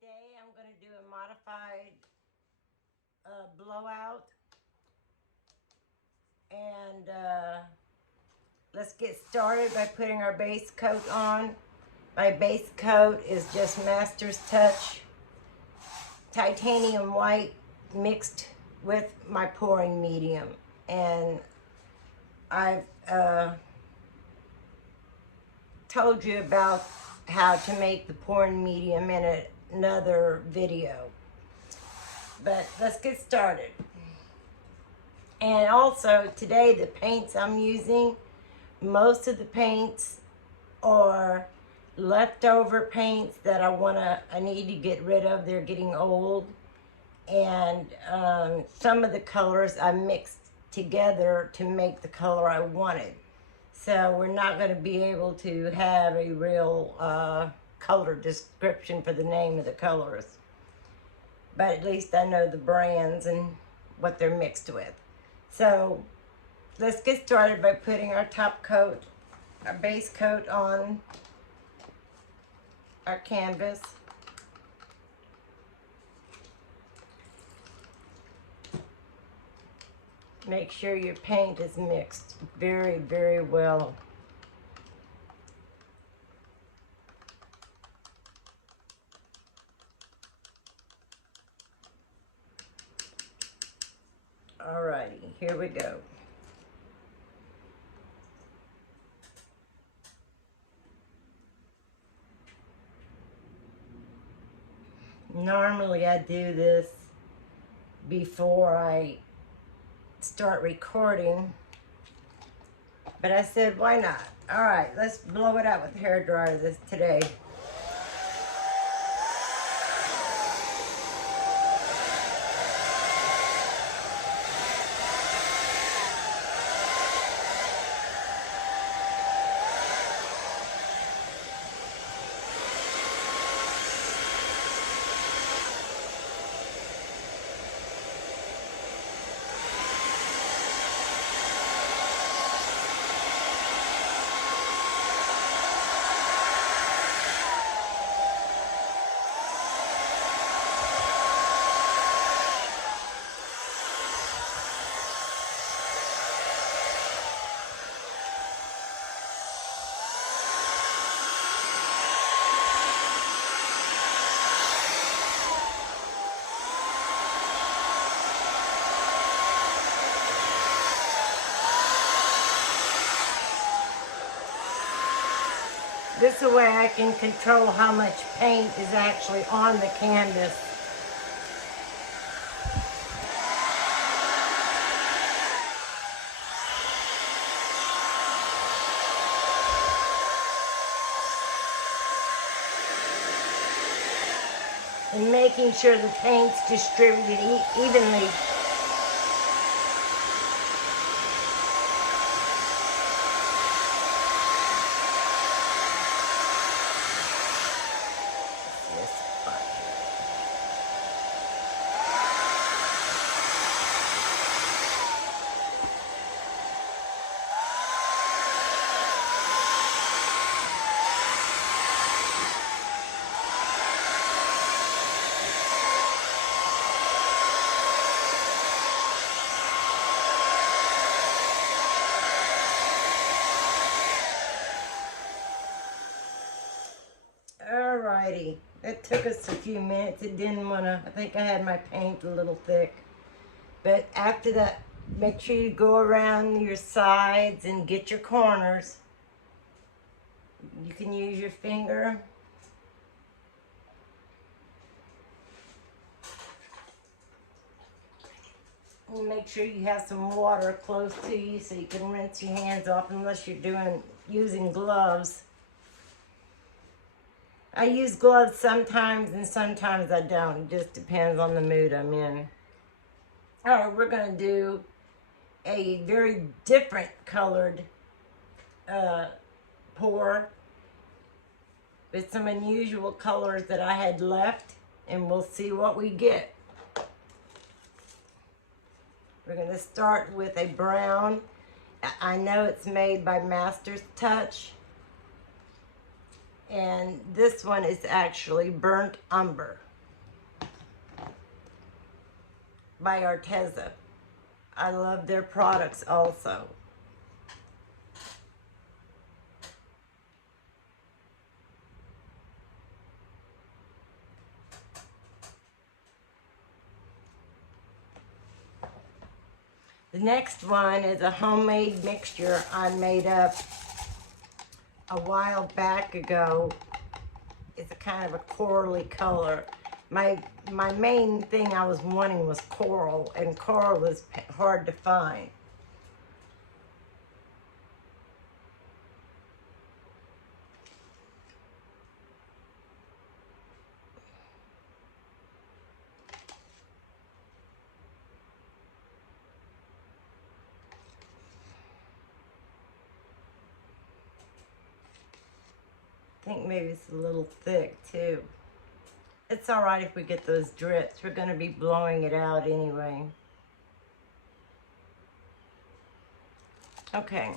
Today I'm going to do a modified blowout, and let's get started by putting our base coat on. My base coat is just Master's Touch titanium white mixed with my pouring medium, and I've told you about how to make the pouring medium in another video, but let's get started. And also today, the paints I'm using, most of the paints are leftover paints that I need to get rid of. They're getting old, and some of the colors I mixed together to make the color I wanted. So we're not going to be able to have a real color description for the name of the colors, but at least I know the brands and what they're mixed with. So let's get started by putting our top coat, our base coat on our canvas. Make sure your paint is mixed very, very well. Alrighty, here we go. Normally I do this before I start recording, but I said, why not? All right, let's blow it out with the hairdryer this today. This is way I can control how much paint is actually on the canvas. And making sure the paint's distributed evenly. Alrighty, it took us a few minutes. It didn't want to, I think I had my paint a little thick. But after that, make sure you go around your sides and get your corners. You can use your finger. And make sure you have some water close to you so you can rinse your hands off unless you're using gloves. I use gloves sometimes and sometimes I don't. It just depends on the mood I'm in. All right, we're going to do a very different colored pour with some unusual colors that I had left, and we'll see what we get. We're going to start with a brown. I know it's made by Master's Touch. And this one is actually burnt umber. by Arteza. I love their products also. The next one is a homemade mixture I made up a while back ago. It's a kind of a corally color. My main thing I was wanting was coral, and coral was hard to find. I think maybe it's a little thick too. It's all right if we get those drips. We're going to be blowing it out anyway. Okay.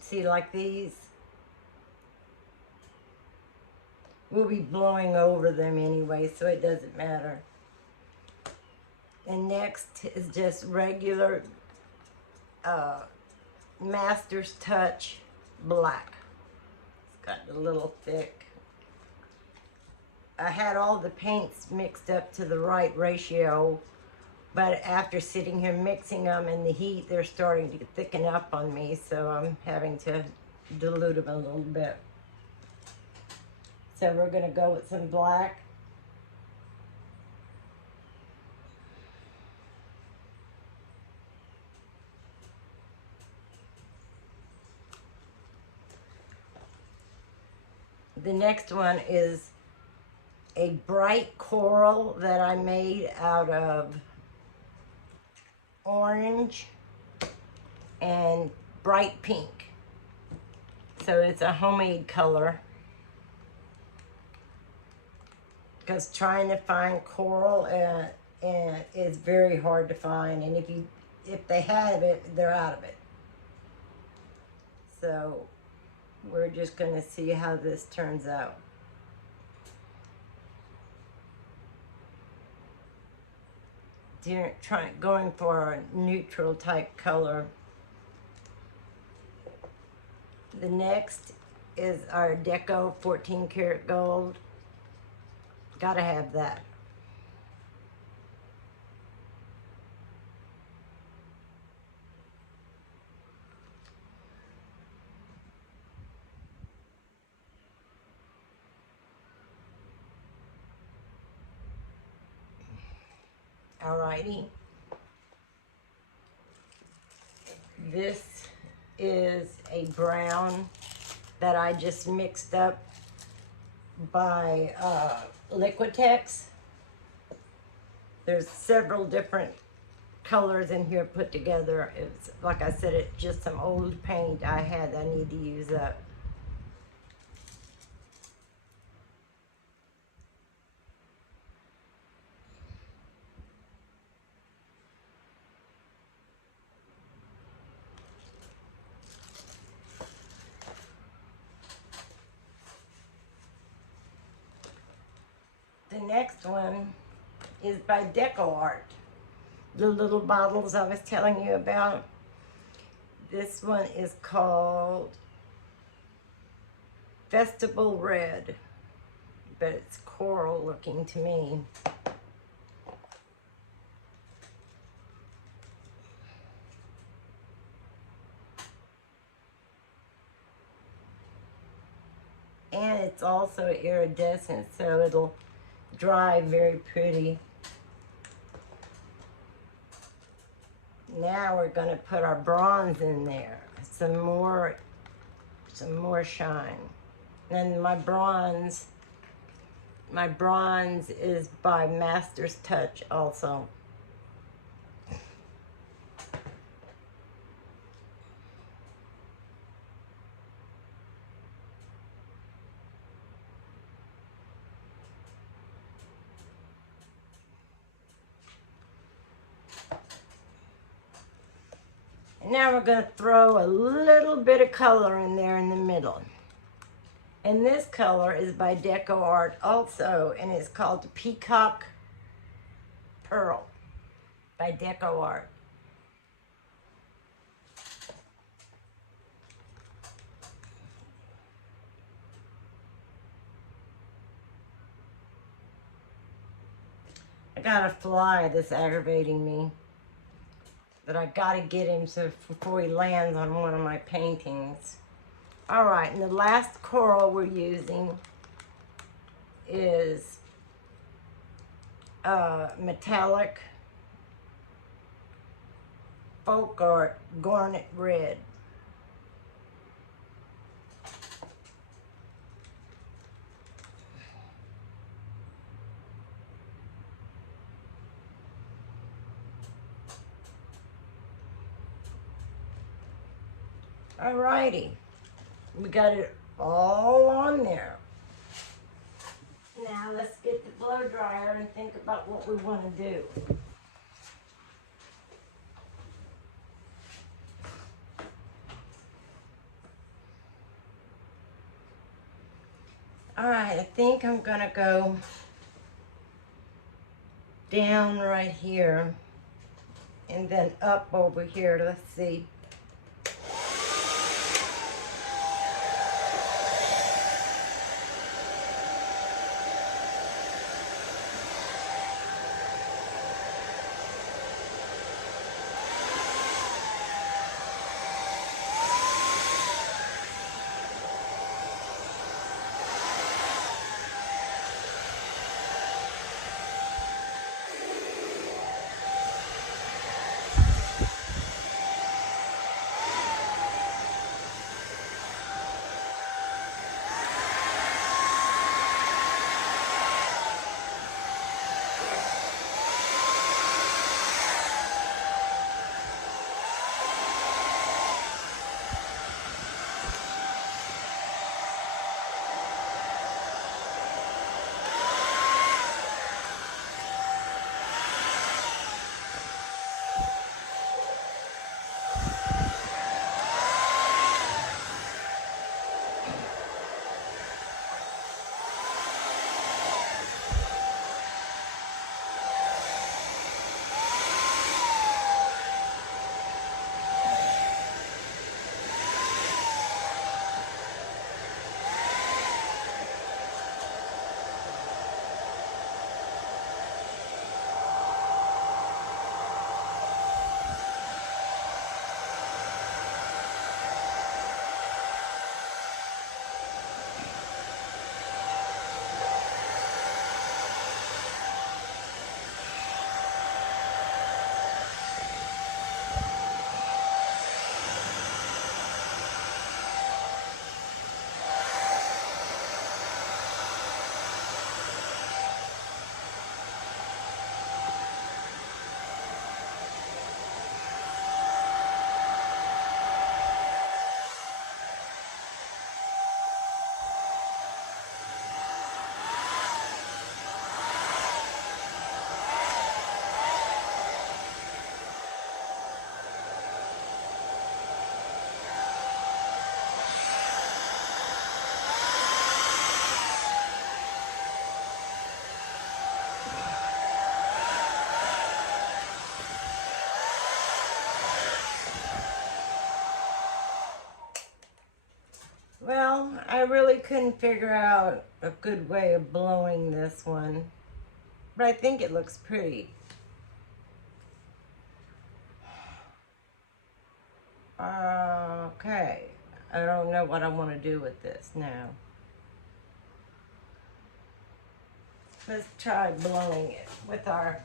See, like these, we'll be blowing over them anyway, so it doesn't matter. And next is just regular Master's Touch Black. It's got a little thick. I had all the paints mixed up to the right ratio, but after sitting here mixing them in the heat, they're starting to thicken up on me, so I'm having to dilute them a little bit. So we're gonna go with some black. The next one is a bright coral that I made out of orange and bright pink. So it's a homemade color. Because trying to find coral and is very hard to find, and if they have it, they're out of it. So we're just gonna see how this turns out. Going for a neutral type color. The next is our Deco 14 karat gold. Gotta have that. Alrighty. This is a brown that I just mixed up by Liquitex. There's several different colors in here put together. It's like I said, it's just some old paint I had I need to use up. The next one is by DecoArt. The little bottles I was telling you about. This one is called Festival Red, but it's coral looking to me. And it's also iridescent, so it'll dry very pretty. Now we're going to put our bronze in there. Some more shine. And my bronze is by Master's Touch also. Now we're going to throw a little bit of color in there in the middle. And this color is by DecoArt also, and it's called Peacock Pearl by Deco Art. I got a fly that's aggravating me, that I gotta get him so before he lands on one of my paintings. All right, and the last coral we're using is metallic folk art garnet red. Alrighty, we got it all on there. Now let's get the blow dryer and think about what we want to do. Alright, I think I'm gonna go down right here and then up over here. Let's see. Well, I really couldn't figure out a good way of blowing this one, but I think it looks pretty. Okay, I don't know what I want to do with this now. Let's try blowing it with our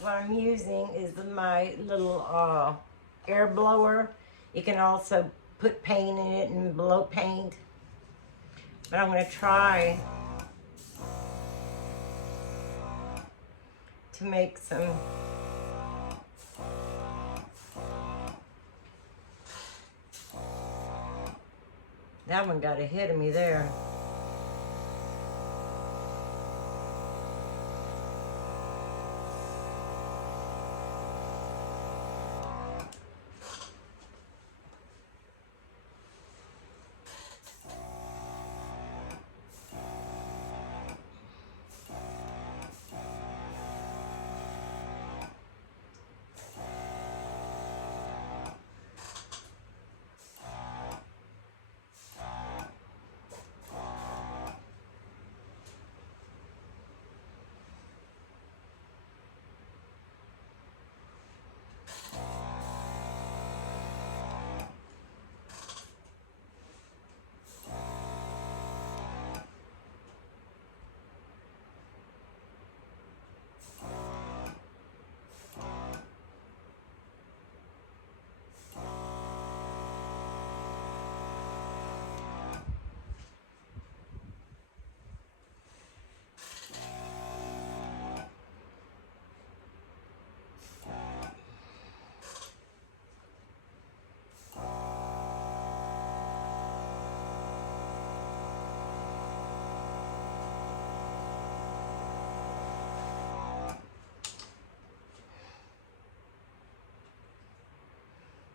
what I'm using is my little air blower. You can also put paint in it and blow paint. But I'm going to try to make some that one got ahead of me there.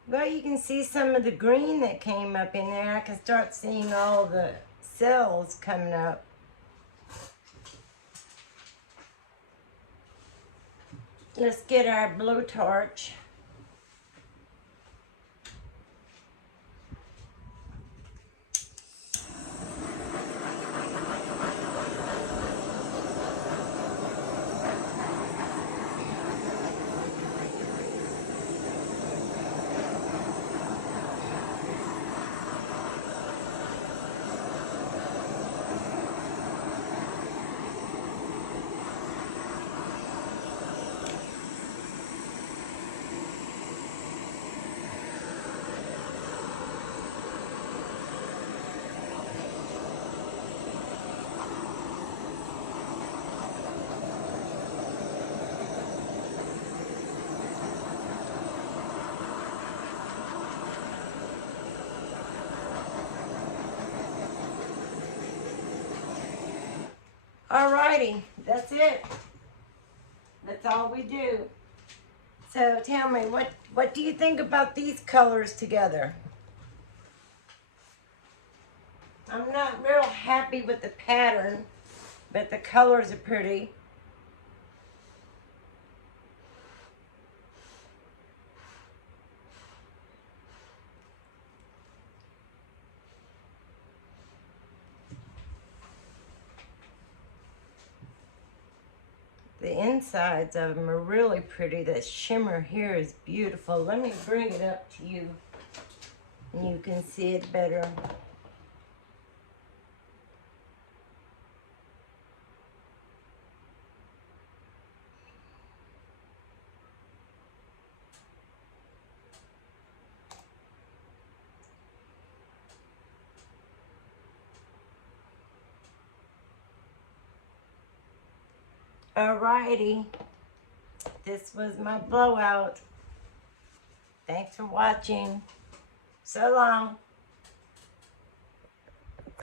Well, you can see some of the green that came up in there. I can start seeing all the cells coming up. Let's get our blowtorch. Alrighty, that's it. That's all we do. So tell me, what do you think about these colors together? I'm not real happy with the pattern, but the colors are pretty. The insides of them are really pretty. That shimmer here is beautiful. Let me bring it up to you and you can see it better. Alrighty, this was my blowout. Thanks for watching. So long.